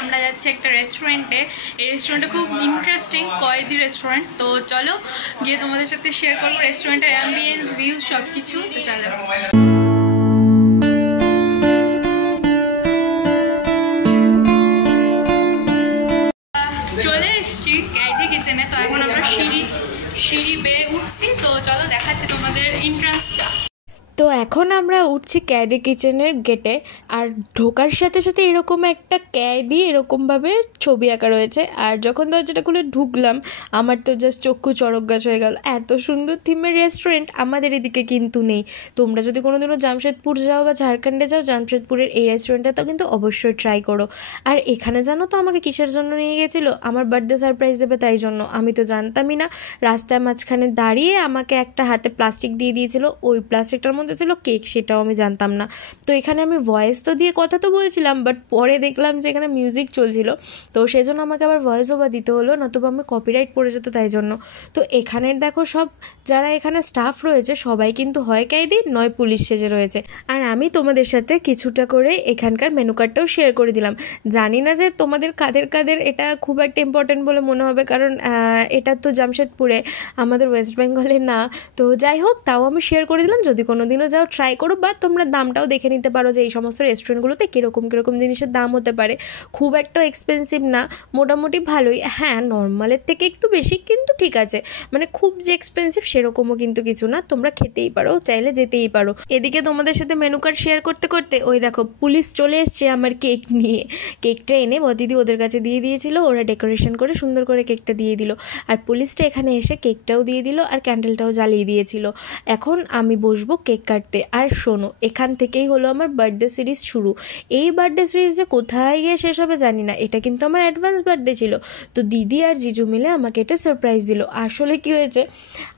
আমরা যাচ্ছি একটা রেস্টুরেন্টে। এই রেস্টুরেন্টটা খুব ইন্টারেস্টিং, কয়েদি রেস্টুরেন্ট। তো চলো গিয়ে তোমাদের সাথে শেয়ার করবো রেস্টুরেন্টের অ্যাম্বিয়েন্স, ভিউ সব কিছু। তো চলো চলে এসছি কয়েদি কিচেনে। তো এখন আমরা সিঁড়ি বেয়ে উঠছি। তো চলো দেখাচ্ছি তোমাদের এন্ট্রান্সটা। তো এখন আমরা উঠছি ক্যাদি কিচেনের গেটে, আর ঢোকার সাথে সাথে এরকম একটা ক্যাদি এরকমভাবে ছবি আঁকা রয়েছে। আর যখন দরজাটা খুলে ঢুকলাম আমার তো জাস্ট চক্ষু চড়ক গাছ হয়ে গেল। এত সুন্দর থিমের রেস্টুরেন্ট আমাদের এদিকে কিন্তু নেই। তোমরা যদি কোনোদিনও জামশেদপুর যাও বা ঝাড়খণ্ডে যাও, জামশেদপুরের এই রেস্টুরেন্টটা তো কিন্তু অবশ্যই ট্রাই করো। আর এখানে জানো তো আমাকে কিসের জন্য নিয়ে গেছিলো? আমার বার্থডে সারপ্রাইজ দেবে তাই জন্য। আমি তো জানতামই না। রাস্তায় মাঝখানে দাঁড়িয়ে আমাকে একটা হাতে প্লাস্টিক দিয়ে দিয়েছিল, ওই প্লাস্টিকটার মধ্যে ছিল কেক, সেটাও আমি জানতাম না। তো এখানে আমি ভয়েস তো দিয়ে কথা তো বলছিলাম, বাট পরে দেখলাম যে এখানে মিউজিক চলছিল, তো সেই জন্য আমাকে আবার ভয়েস ওভার দিতে হলো, নতুবা আমি কপিরাইট পড়ে যেত তাই জন্য। তো এখানের দেখো সব যারা এখানে স্টাফ রয়েছে সবাই কিন্তু হয় কয়েদি নয় পুলিশ সেজে রয়েছে। আর আমি তোমাদের সাথে কিছুটা করে এখানকার মেনু কার্ডটাও শেয়ার করে দিলাম। জানি না যে তোমাদের কাদের এটা খুব একটা ইম্পর্টেন্ট বলে মনে হবে, কারণ এটা তো জামশেদপুরে, আমাদের ওয়েস্ট বেঙ্গলে না। তো যাই হোক, তাও আমি শেয়ার করে দিলাম। যদি কোনো দিনও যাও ট্রাই করো, বা তোমরা দামটাও দেখে নিতে পারো যে এই সমস্ত রেস্টুরেন্টগুলোতে কীরকম জিনিসের দাম হতে পারে। খুব একটা এক্সপেন্সিভ না, মোটামুটি ভালোই। হ্যাঁ, নর্মালের থেকে একটু বেশি, কিন্তু ঠিক আছে। মানে খুব যে এক্সপেন্সিভ সেরকমও কিন্তু কিছু না, তোমরা খেতেই পারো, চাইলে যেতেই পারো। এদিকে তোমাদের সাথে মেনু কার্ড শেয়ার করতে করতে ওই দেখো পুলিশ চলে এসছে আমার কেক নিয়ে। কেকটা এনে বদিদি ওদের কাছে দিয়ে দিয়েছিল, ওরা ডেকোরেশন করে সুন্দর করে কেকটা দিয়ে দিল। আর পুলিশটা এখানে এসে কেকটাও দিয়ে দিল আর ক্যান্ডেলটাও জ্বালিয়ে দিয়েছিল। এখন আমি বসবো কেক কাটতে। আর শোনো, এখান থেকেই হলো আমার বার্থডে সিরিজ শুরু। এই বার্থডে সিরিজ যে কোথায় গিয়ে শেষ হবে জানি না। এটা কিন্তু আমার অ্যাডভান্স বার্থডে ছিল। তো দিদি আর জিজু মিলে আমাকে এটা সারপ্রাইজ দিল। আসলে কি হয়েছে,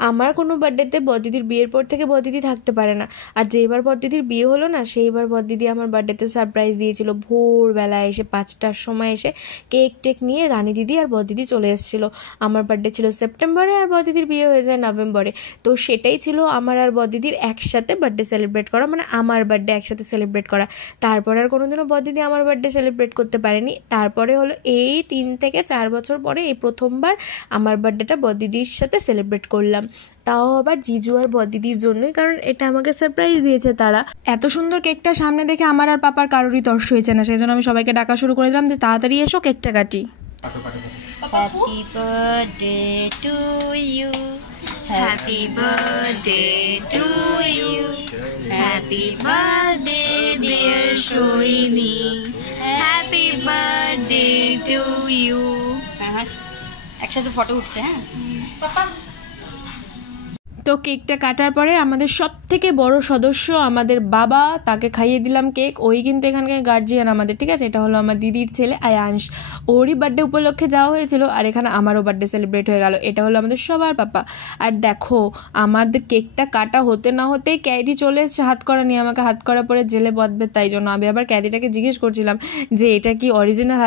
আমার কোনো বার্থডেতে বদিদির বিয়ের পর থেকে বদিদি থাকতে পারে না। আর যেবার বদিদির বিয়ে হলো না, সেইবার বদিদি আমার বার্থডেতে সারপ্রাইজ দিয়েছিল। ভোরবেলায় এসে 5টার সময় এসে কেক টেক নিয়ে রানী দিদি আর বদিদি চলে এসেছিলো। আমার বার্থডে ছিল সেপ্টেম্বরে আর বদিদির বিয়ে হয়ে যায় নভেম্বরে। তো সেটাই ছিল আমার আর বদিদির একসাথে বার্থডে সেলিব্রেট করা, মানে আমার বার্থডে একসাথে সেলিব্রেট করা। তারপর আর কোনোদিনও বদিদি আমার বার্থডে সেলিব্রেট করতে পারেনি। তারপরে হলো এই 3 থেকে 4 বছর পরে এই প্রথমবার আমার বার্থডেটা বদিদির সাথে সেলিব্রেট করলাম, তাও আবার জিজু আর বদিদির জন্যই, কারণ এটা আমাকে সারপ্রাইজ দিয়েছে তারা। এত সুন্দর কেকটা সামনে দেখে আমার আর পাপার কারোরই তর্স হয়েছে না, সেই জন্য আমি সবাইকে ডাকা শুরু করে দিলাম যে তাড়াতাড়ি এসো কেকটা কাটি। Happy birthday to you, happy birthday to you, happy birthday dear Sohini, happy birthday to you. একসাথে ফটো উঠছে। হ্যাঁ পাপা। তো কেকটা কাটার পরে আমাদের সব থেকে বড় সদস্য আমাদের বাবা, তাকে খাইয়ে দিলাম কেক। ওই কিন্তু এখানকার গার্জিয়ান আমাদের, ঠিক আছে। এটা হলো আমার দিদির ছেলে আয়াংশ, ওরই বার্থডে উপলক্ষে যাওয়া হয়েছিল, আর এখানে আমারও বার্থডে সেলিব্রেট হয়ে গেল। এটা হলো আমাদের সবার পাপা। আর দেখো আমাদের কেকটা কাটা হতে না হতেই ক্যাদি চলে এসছে হাত করা নিয়ে, আমাকে হাত করা পরে জেলে বদবে, তাই জন্য আমি আবার ক্যাদিটাকে জিজ্ঞেস করছিলাম যে এটা কি অরিজিনাল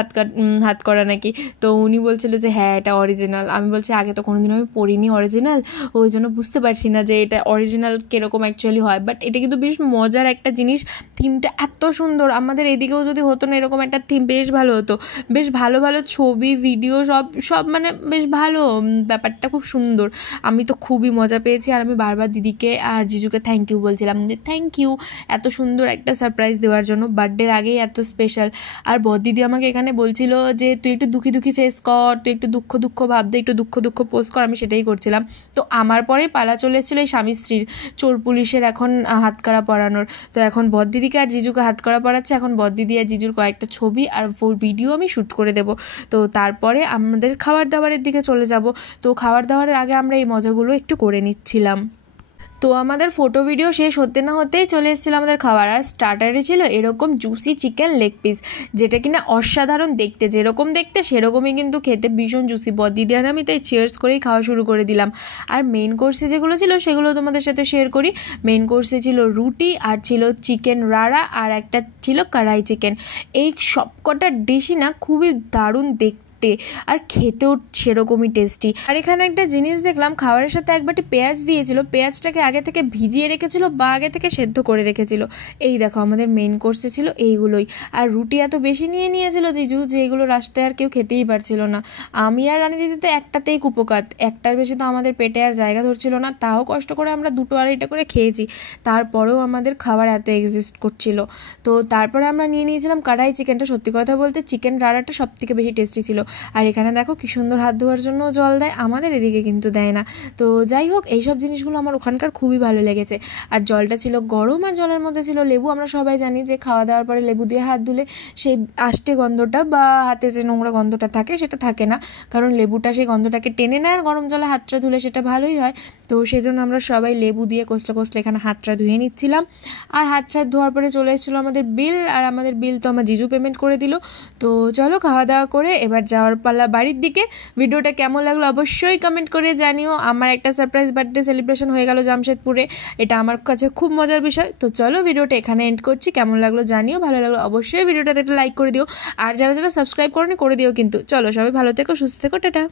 হাত করা নাকি। তো উনি বলছিল যে হ্যাঁ এটা অরিজিনাল। আমি বলছি আগে তো কোনোদিন আমি পড়িনি অরিজিনাল, ওই জন্য বুঝতে পারছি না যে এটা অরিজিনাল কিরকম অ্যাকচুয়ালি হয়। বাট এটা কিন্তু বেশ মজার একটা জিনিস, থিমটা এত সুন্দর। আমাদের এদিকেও যদি হতো না এরকম একটা থিম, বেশ ভালো হতো। বেশ ভালো ভালো ছবি ভিডিও সব মানে বেশ ভালো, ব্যাপারটা খুব সুন্দর। আমি তো খুবই মজা পেয়েছি, আর আমি বারবার দিদিকে আর জিজুকে থ্যাংক ইউ বলছিলাম যে থ্যাংক ইউ এত সুন্দর একটা সারপ্রাইজ দেওয়ার জন্য, বার্থডের আগেই এত স্পেশাল। আর বদিদি আমাকে এখানে বলছিল যে তুই একটু দুঃখী ফেস কর, তুই একটু দুঃখ ভাবতে, একটু দুঃখ পোস্ট কর। আমি সেটাই করছিলাম। তো আমার পরেই পালা চলে এসেছিলো এই স্বামী স্ত্রীর, চোর পুলিশের এখন হাতকড়া পরানোর। তো এখন বদদিদিকে আর জিজুকে হাতকড়া পরাচ্ছে। এখন বদদিদি আর জিজুর কয়েকটা ছবি আর ভিডিও আমি শ্যুট করে দেবো। তো তারপরে আমাদের খাবার দাবারের দিকে চলে যাব। তো খাবার দাবারের আগে আমরা এই মজাগুলো একটু করে নিচ্ছিলাম। তো আমাদের ফটো ভিডিও শেষ হতে না হতেই চলে এসেছিলো আমাদের খাবার। আর স্টার্টারে ছিল এরকম জুসি চিকেন লেগ পিস, যেটা কিনা অসাধারণ দেখতে, যেরকম দেখতে সেরকমই কিন্তু খেতে ভীষণ জুসি। বদিদি আর আমি তাই চিয়ার্স করেই খাওয়া শুরু করে দিলাম। আর মেন কোর্সে যেগুলো ছিল সেগুলো তোমাদের সাথে শেয়ার করি। মেন কোর্সে ছিল রুটি, আর ছিল চিকেন রাড়া, আর একটা ছিল কড়াই চিকেন। এই সবকটা ডিশই না খুবই দারুণ দেখতে, দেখতে আর খেতেও সেরকমই টেস্টি। আর এখানে একটা জিনিস দেখলাম, খাবারের সাথে এক বাটি পেঁয়াজ দিয়েছিল, পেঁয়াজটাকে আগে থেকে ভিজিয়ে রেখেছিল বা আগে থেকে সেদ্ধ করে রেখেছিল। এই দেখো আমাদের মেন কোর্সে ছিল এইগুলোই। আর রুটি এত বেশি নিয়েছিল জিজু যে এগুলো রাস্তায় আর কেউ খেতেই পারছিল না। আমি আর রানী দিদি তো একটাতেই কুপোকাত, একটার বেশি তো আমাদের পেটে আর জায়গা ধরছিল না, তাও কষ্ট করে আমরা 2 2.5টা করে খেয়েছি। তারপরেও আমাদের খাবার এত এক্সিস্ট করছিল। তো তারপরে আমরা নিয়েছিলাম কড়াই চিকেনটা। সত্যি কথা বলতে চিকেন রাড়াটা সব থেকে বেশি টেস্টি ছিল। আর এখানে দেখো কি সুন্দর হাত ধোয়ার জন্য জল দেয়, আমাদের এদিকে কিন্তু দেয় না। তো যাই হোক, এইসব জিনিসগুলো আমার ওখানকার খুবই ভালো লেগেছে। আর জলটা ছিল গরম, আর জলের মধ্যে ছিল লেবু। আমরা সবাই জানি যে খাওয়া দাওয়ার পরে লেবু দিয়ে হাত ধুলে সেই আষ্টে গন্ধটা বা হাতে যে নোংরা গন্ধটা থাকে সেটা থাকে না, কারণ লেবুটা সেই গন্ধটাকে টেনে নেয়। আর গরম জলে হাতটা ধুলে সেটা ভালোই হয়। তো সেজন্য আমরা সবাই লেবু দিয়ে কষলে এখানে হাতটা ধুয়ে নিচ্ছিলাম। আর হাতটা ধোয়ার পরে চলে এসেছিলো আমাদের বিল, আর আমাদের বিল তো আমার জিজু পেমেন্ট করে দিল। তো চলো খাওয়া দাওয়া করে এবার যাওয়ার পাল্লা বাড়ির দিকে। ভিডিওটা কেমন লাগলো অবশ্যই কমেন্ট করে জানিও। আমার একটা সারপ্রাইজ বার্থডে সেলিব্রেশন হয়ে গেল জামশেদপুরে, এটা আমার কাছে খুব মজার বিষয়। তো চলো ভিডিওটা এখানে এন্ড করছি, কেমন লাগলো জানিও, ভালো লাগলো অবশ্যই ভিডিওটাতে একটা লাইক করে দিও, আর যারা সাবস্ক্রাইব করোনি করে দিও কিন্তু। চলো সবাই ভালো থেকো, সুস্থ থেকো, টাটা।